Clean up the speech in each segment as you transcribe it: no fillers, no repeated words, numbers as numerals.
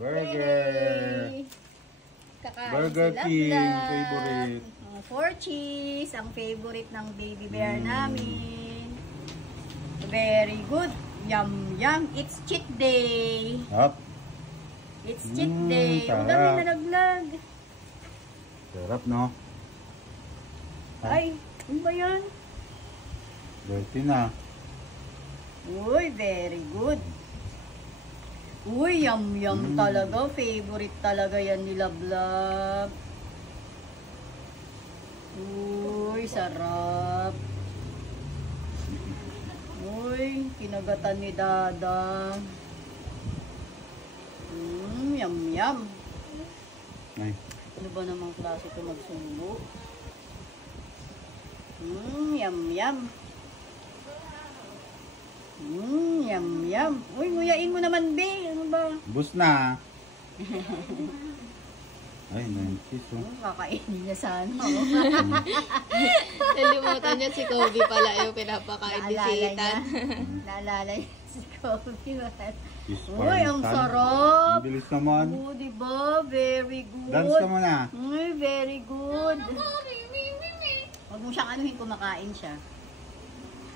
Burger. Kakain Burger sila King, vlog. favorite. Four cheese, ang favorite ng baby bear namin. Very good. Yum, yum. It's cheat day. Up. It's cheat day. Ang dami sarap. nalaglag. Sarap, no? Ay, ano ba yan? Dirty na. Uy, very good. Uy, yum, yum talaga. Favorite talaga yan ni Lablab. Uy, sarap. Uy, kinagatan ni Dada. Yum, yum. Ay. Ano ba namang klase ito magsubo? Yum, yum. Yum, yum. Uy, nguyain mo naman, be. Ano ba? Bus na. Ay, 90s, oh. Kakainin niya sana. Nalimutan niya si Kobe pala yung pinapakain ni Sitan. Naalala niya si Kobe. Spartan. Uy, ang sarap. Ang bilis naman. Oo, diba? Very good. Dance ka muna. Uy, very good. Huwag mo siyang anuhin, kumakain siya.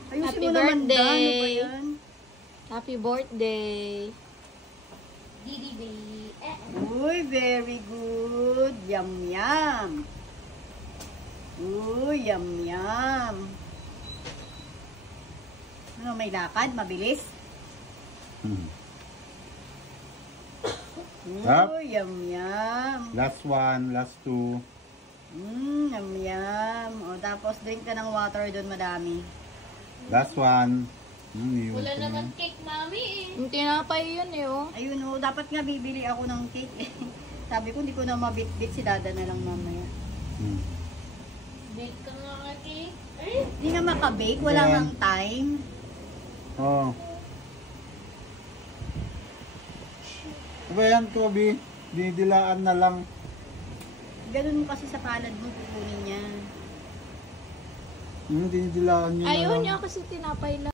Ayusin Happy mo naman, birthday. Dan. Ano ba yan? Happy birthday. Uy, very good. Yum, yum. Uy, yum, yum. Ano, may lakad? Mabilis? Up. Uy, yum, yum. Last one, last two. Yum, yum. O, tapos drink ka ng water doon, madami. Last one. Wala naman cake, mami eh. Yung tinapay yun eh, oh. Ayun o, dapat nga bibili ako ng cake. Sabi ko, hindi ko na mabit-bit, si Dada na lang mamaya. Bake ka nga cake. Hindi nga makabake, wala Ayan. ngang time. Oh. Ano ba yan, Kobe? Dinidilaan na lang. Ganun mo kasi sa palad mo, kukunin niya. Dinidilaan niya na Ayaw lang. niya kasi tinapay lang.